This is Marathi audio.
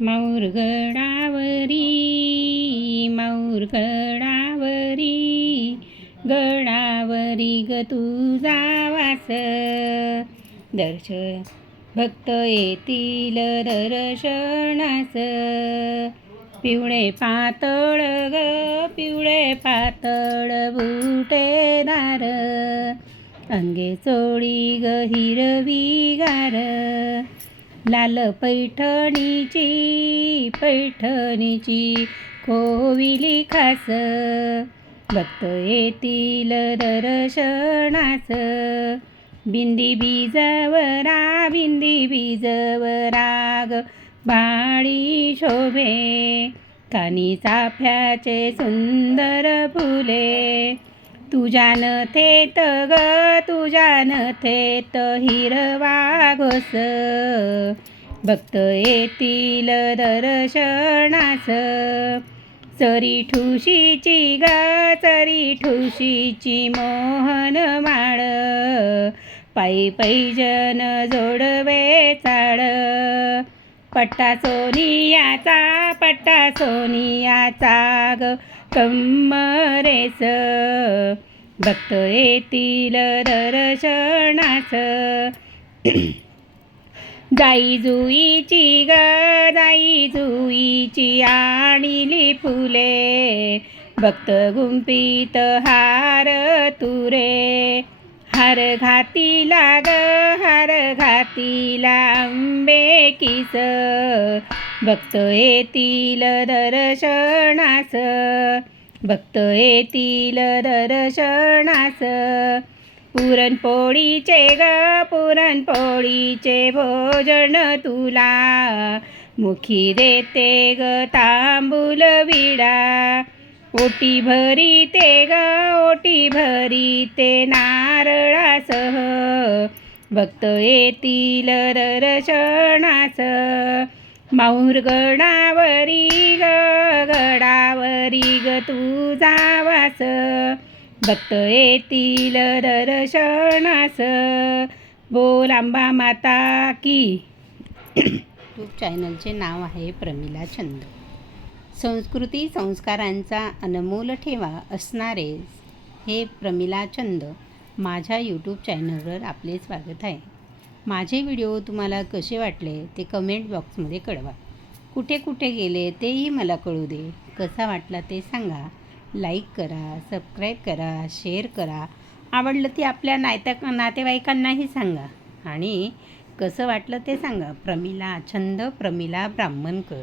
माऊरगडावरी माऊरगडावरी गडावरी ग तुझा वास दर्शन भक्त येतील दर्शनास पिवळे पातळ ग पिवळे पातळ बुटेदार अंगे चोळी ग हिरवी गार. लाल पैठणीची पैठणीची कोविली खास. भक्त येतील दर्शनास. बिंदी बीजवरा बिंदी बीजवराग बाळी शोभे. कानी चाफ्याचे सुंदर फुले. तुझ्यान नथेत ग तुझ्यान नथेत हिरवा घोस. भक्त येतील दर्शनास. चरी ठुशीची ग चरी ठुशीची मोहन माळ. पायी पैजन जोडवे चाळ. पट्टा सोनियाचा पट्टा सोनियाचा ग कम्मरेस भक्त येतील दर्शनास. जाई जुईची ग जाई जुईची आणिली फुले. भक्त गुंपीत हार तुरे. हार घातीला ग हार घातीला आंबे किस. भक्त येतील दर्शनास. भक्त येतील दर्शनास. पुरणपोळीचे ग पुरणपोळीचे भोजन तुला. मुखी देते ग तांबूल विडा. ओटी भरी ते ग ओटी भरी ते नारळासह. भक्त येतील दर्शनास. माऊर गडावरी ग गडावरी ग तुझा वास भक्त येतील दर्शनास बोल आंबा माता की. यूट्यूब चॅनलचे नाव आहे प्रमिला छंद. संस्कृती संस्कारांचा अनमोल ठेवा असणारे हे प्रमिला छंद माझ्या यूट्यूब चॅनलवर आपले स्वागत आहे. माझे व्हिडिओ तुम्हाला कसे वाटले ते कमेंट बॉक्समध्ये कळवा. कुठे कुठे गेले तेही मला कळू दे. कसा वाटला ते सांगा. लाईक करा सबस्क्राईब करा शेअर करा. आवडलं ते आपल्या नायत्या नातेवाईकांनाही सांगा. आणि कसं वाटलं ते सांगा. प्रमिला छंद प्रमिला ब्राह्मणकर.